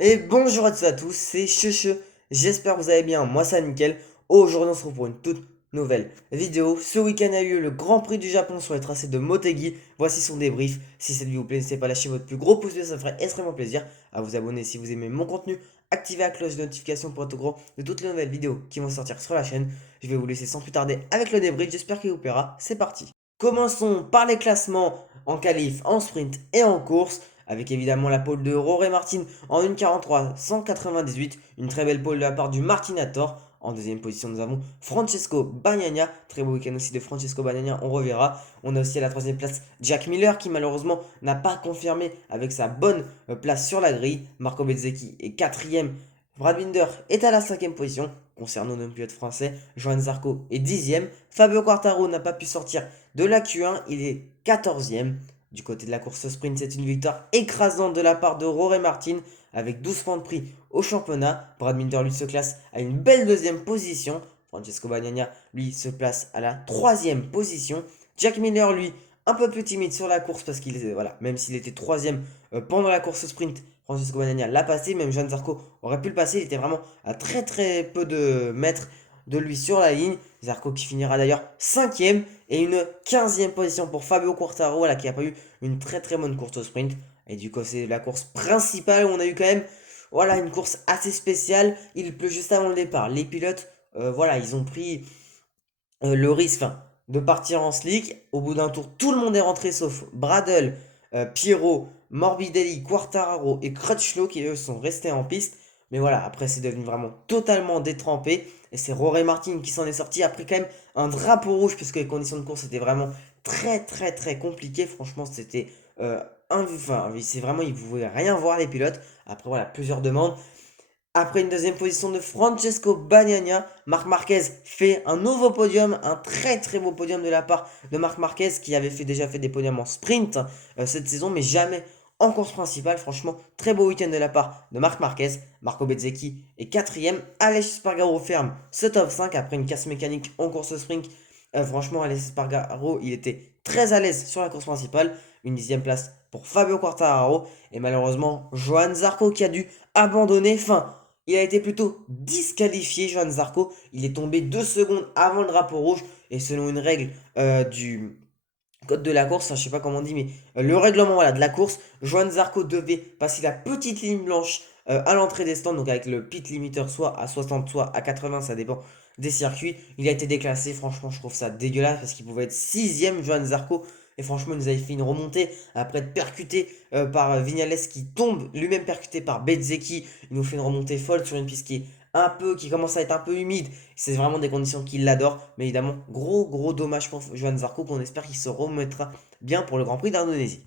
Et bonjour à tous c'est Cheche, j'espère que vous allez bien, moi ça nickel. Aujourd'hui on se retrouve pour une toute nouvelle vidéo. Ce week-end a eu lieu le Grand Prix du Japon sur les tracés de Motegi. Voici son débrief. Si cette vidéo vous plaît, n'hésitez pas à lâcher votre plus gros pouce bleu, ça me ferait extrêmement plaisir. À vous abonner si vous aimez mon contenu. Activez la cloche de notification pour être au courant de toutes les nouvelles vidéos qui vont sortir sur la chaîne. Je vais vous laisser sans plus tarder avec le débrief, j'espère qu'il vous plaira. C'est parti. Commençons par les classements en qualif, en sprint et en course. Avec évidemment la pole de Rory Martin en 1,43 198. Une très belle pole de la part du Martinator. En deuxième position, nous avons Francesco Bagnaia. Très beau week-end aussi de Francesco Bagnaia, on reverra. On a aussi à la troisième place Jack Miller qui malheureusement n'a pas confirmé avec sa bonne place sur la grille. Marco Bezzecchi est quatrième. Brad Binder est à la cinquième position. Concernant nos pilotes français, Johan Zarco est dixième. Fabio Quartaro n'a pas pu sortir de la Q1, il est quatorzième. Du côté de la course sprint, c'est une victoire écrasante de la part de Rory Martin avec 12 points de prix au championnat. Brad Binder lui se classe à une belle deuxième position. Francesco Bagnaia lui se place à la troisième position. Jack Miller lui un peu plus timide sur la course parce qu'il voilà, même s'il était troisième pendant la course sprint, Francesco Bagnaia l'a passé, même Johan Zarco aurait pu le passer, il était vraiment à très très peu de mètres de lui sur la ligne. Zarco qui finira d'ailleurs cinquième et une 15e position pour Fabio Quartaro là, qui a pas eu une très très bonne course au sprint. Et du coup c'est la course principale où on a eu quand même voilà, une course assez spéciale. Il pleut juste avant le départ. Les pilotes, voilà, ils ont pris le risque de partir en slick. Au bout d'un tour, tout le monde est rentré sauf Bradle, Pierrot, Morbidelli, Quartararo et Crutchlow qui eux sont restés en piste. Mais voilà, après c'est devenu vraiment totalement détrempé. Et c'est Rory Martin qui s'en est sorti après quand même un drapeau rouge parce que les conditions de course étaient vraiment très très très compliquées. Franchement, c'était enfin, c'est vraiment, ils ne pouvaient rien voir les pilotes. Après voilà, plusieurs demandes. Après une deuxième position de Francesco Bagnaia, Marc Marquez fait un nouveau podium, un très très beau podium de la part de Marc Marquez qui avait déjà fait des podiums en sprint cette saison, mais jamais en course principale. Franchement, très beau week-end de la part de Marc Marquez. Marco Bezzecchi est quatrième. Aleix Spargaro ferme ce top 5 après une casse mécanique en course sprint. Franchement, Aleix Spargaro, il était très à l'aise sur la course principale. Une dixième place pour Fabio Quartararo. Et malheureusement, Johan Zarco qui a dû abandonner. Fin, il a été plutôt disqualifié, Johan Zarco. Il est tombé 2 secondes avant le drapeau rouge. Et selon une règle du code de la course, enfin, je sais pas comment on dit, mais le règlement voilà, de la course, Johan Zarco devait passer la petite ligne blanche à l'entrée des stands, donc avec le pit limiter soit à 60, soit à 80, ça dépend des circuits. Il a été déclassé, franchement, je trouve ça dégueulasse parce qu'il pouvait être sixième, Johan Zarco. Et franchement, il nous avait fait une remontée après être percuté par Vignales qui tombe, lui-même percuté par Bezzecchi. Il nous fait une remontée folle sur une piste qui commence à être un peu humide. C'est vraiment des conditions qu'il adore. Mais évidemment, gros dommage pour Johan Zarco qu'on espère qu'il se remettra bien pour le Grand Prix d'Indonésie.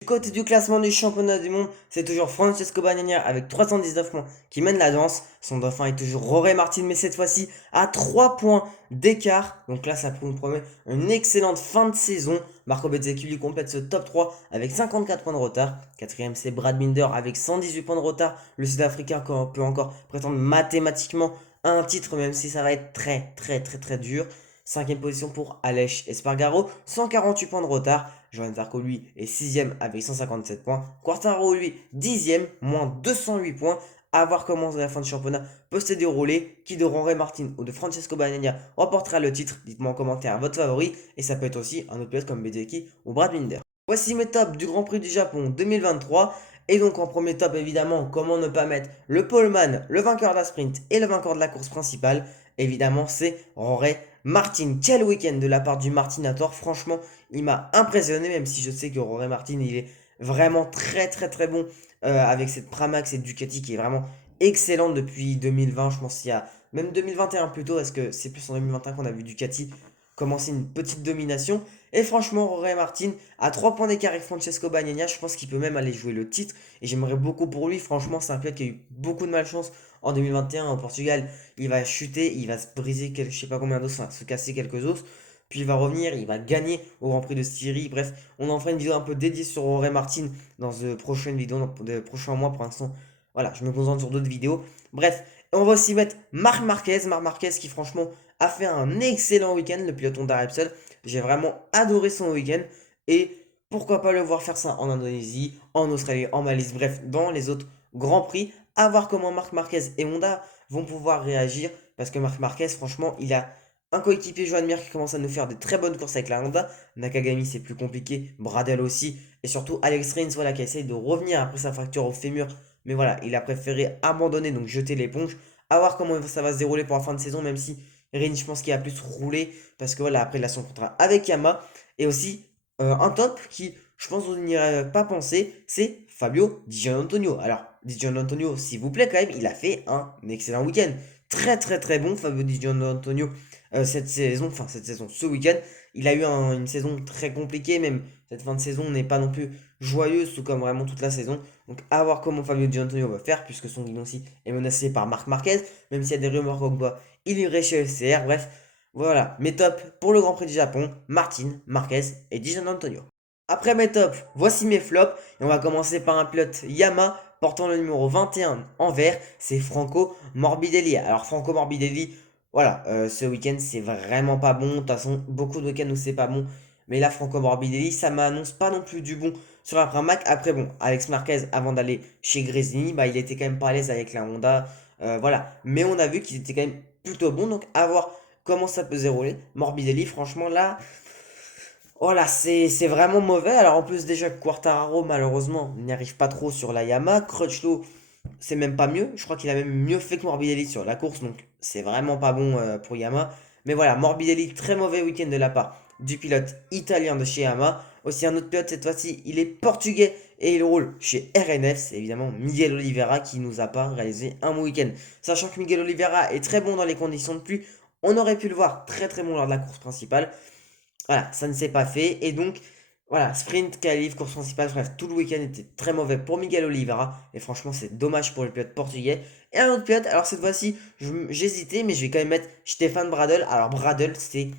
Du côté du classement du championnat du monde, c'est toujours Francesco Bagnaia avec 319 points qui mène la danse. Son dauphin est toujours Rory Martin, mais cette fois-ci à 3 points d'écart. Donc là, ça nous promet une excellente fin de saison. Marco Bezzecchi lui complète ce top 3 avec 54 points de retard. Quatrième, c'est Brad Binder avec 118 points de retard. Le Sud-Africain peut encore prétendre mathématiquement à un titre, même si ça va être très dur. Cinquième position pour Aleix Espargaro, 148 points de retard. Johan Zarco, lui, est sixième avec 157 points. Quartaro, lui, dixième, moins 208 points. À voir comment la fin de championnat peut se dérouler. Qui de Rory Martin ou de Francesco Bagnaia remportera le titre? Dites-moi en commentaire votre favori. Et ça peut être aussi un autre pilote comme Bezzecchi ou Brad Binder. Voici mes tops du Grand Prix du Japon 2023. Et donc en premier top, évidemment, comment ne pas mettre le poleman, le vainqueur de la sprint et le vainqueur de la course principale. Évidemment, c'est Rory Martin. Quel week-end de la part du Martinator. Franchement, il m'a impressionné, même si je sais que Rory Martin, il est vraiment très bon avec cette Pramac, cette Ducati qui est vraiment excellente depuis 2020. Je pense qu'il y a même 2021 plutôt, parce que c'est plus en 2021 qu'on a vu Ducati commencer une petite domination. Et franchement, Rory Martin, à 3 points d'écart avec Francesco Bagnaia, je pense qu'il peut même aller jouer le titre. Et j'aimerais beaucoup pour lui. Franchement, c'est un pilote qui a eu beaucoup de malchance en 2021 au Portugal. Il va chuter, il va se briser, je sais pas combien d'os, enfin, se casser quelques os. Puis il va revenir, il va gagner au Grand Prix de Styrie. Bref, on en fera une vidéo un peu dédiée sur Rory Martin dans de prochaines vidéos, dans de prochains mois. Pour l'instant, voilà, je me concentre sur d'autres vidéos. Bref, on va aussi mettre Marc Marquez. Marc Marquez qui, franchement, a fait un excellent week-end, le pilote Honda Repsol. J'ai vraiment adoré son week-end. Et pourquoi pas le voir faire ça en Indonésie, en Australie, en Malaisie, bref, dans les autres Grand Prix. À voir comment Marc Marquez et Honda vont pouvoir réagir. Parce que Marc Marquez, franchement, il a un coéquipier Joan Mir qui commence à nous faire de très bonnes courses avec la Honda. Nakagami, c'est plus compliqué. Bradel aussi. Et surtout, Alex Rins, voilà, qui essaye de revenir après sa fracture au fémur. Mais voilà, il a préféré abandonner, donc jeter l'éponge. À voir comment ça va se dérouler pour la fin de saison, même si Rins, je pense qu'il a plus roulé. Parce que voilà, après, il a son contrat avec Yamaha. Et aussi, un top qui, je pense, vous n'y aurez pas pensé, c'est Fabio Di Giannantonio. Alors, Di Giannantonio, s'il vous plaît, quand même, il a fait un excellent week-end. Très, très, très bon, Fabio Di Giannantonio, cette saison, ce week-end. Il a eu une saison très compliquée, même cette fin de saison n'est pas non plus joyeuse, tout comme vraiment toute la saison. Donc, à voir comment Fabio Di Giannantonio va faire, puisque son guidon aussi est menacé par Marc Marquez, même s'il y a des rumeurs comme quoi il irait chez LCR. Bref, voilà, mes tops pour le Grand Prix du Japon, Martin, Marquez et Di Giannantonio. Après mes tops, voici mes flops. Et on va commencer par un pilote Yamaha portant le numéro 21 en vert, c'est Franco Morbidelli. Alors Franco Morbidelli, voilà, ce week-end c'est vraiment pas bon. De toute façon, beaucoup de week-ends où c'est pas bon. Mais là, Franco Morbidelli, ça m'annonce pas non plus du bon sur un Mac. Après, bon, Alex Marquez, avant d'aller chez Gresini, bah, il était quand même pas à l'aise avec la Honda. Voilà. Mais on a vu qu'il était quand même plutôt bon. Donc, à voir comment ça peut se dérouler. Morbidelli, franchement, là, oh là, c'est vraiment mauvais. Alors, en plus, déjà, Quartararo, malheureusement, n'y arrive pas trop sur la Yamaha. Crutchlow, c'est même pas mieux. Je crois qu'il a même mieux fait que Morbidelli sur la course. Donc, c'est vraiment pas bon pour Yamaha. Mais voilà, Morbidelli, très mauvais week-end de la part du pilote italien de chez Yamaha. Aussi, un autre pilote, cette fois-ci, il est portugais et il roule chez RNF. C'est évidemment Miguel Oliveira qui nous a pas réalisé un bon week-end. Sachant que Miguel Oliveira est très bon dans les conditions de pluie, on aurait pu le voir très très bon lors de la course principale. Voilà, ça ne s'est pas fait. Et donc, voilà, sprint, qualif, course principale, bref, tout le week-end était très mauvais pour Miguel Oliveira. Et franchement, c'est dommage pour le pilote portugais. Et un autre pilote, alors cette fois-ci, j'hésitais, mais je vais quand même mettre Stéphane Bradl. Alors, Bradl, c'est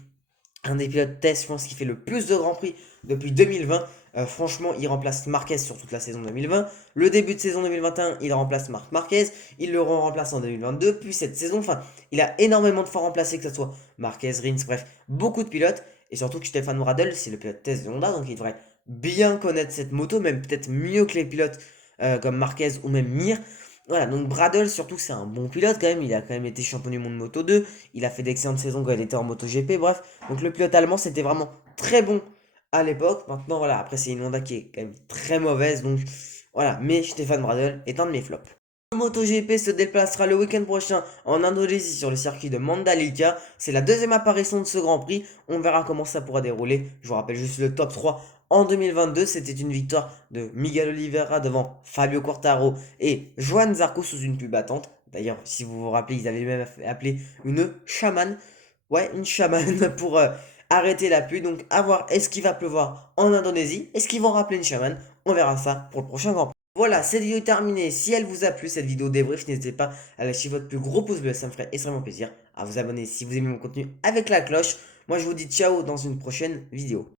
un des pilotes test, je pense, qui fait le plus de Grands Prix depuis 2020. Franchement, il remplace Marquez sur toute la saison 2020. Le début de saison 2021, il remplace Marc Marquez. Il le remplace en 2022. Puis cette saison, enfin, il a énormément de fois remplacé, que ce soit Marquez, Rins, bref, beaucoup de pilotes. Et surtout que Stéphane Bradl, c'est le pilote test de Honda, donc il devrait bien connaître cette moto, même peut-être mieux que les pilotes comme Marquez ou même Mir. Voilà, donc Bradl, surtout c'est un bon pilote quand même, il a quand même été champion du monde Moto 2, il a fait d'excellentes saisons quand il était en Moto GP, bref. Donc le pilote allemand c'était vraiment très bon à l'époque. Maintenant voilà, après c'est une Honda qui est quand même très mauvaise, donc voilà. Mais Stéphane Bradl est un de mes flops. Le MotoGP se déplacera le week-end prochain en Indonésie sur le circuit de Mandalika. C'est la deuxième apparition de ce Grand Prix. On verra comment ça pourra dérouler. Je vous rappelle juste le top 3 en 2022. C'était une victoire de Miguel Oliveira devant Fabio Quartararo et Johan Zarco sous une pluie battante. D'ailleurs, si vous vous rappelez, ils avaient même appelé une chamane. Ouais, une chamane pour arrêter la pluie. Donc, à voir, est-ce qu'il va pleuvoir en Indonésie? Est-ce qu'ils vont rappeler une chamane? On verra ça pour le prochain Grand Prix. Voilà, cette vidéo est terminée. Si elle vous a plu, cette vidéo débrief, n'hésitez pas à lâcher votre plus gros pouce bleu, ça me ferait extrêmement plaisir. À vous abonner si vous aimez mon contenu avec la cloche. Moi, je vous dis ciao dans une prochaine vidéo.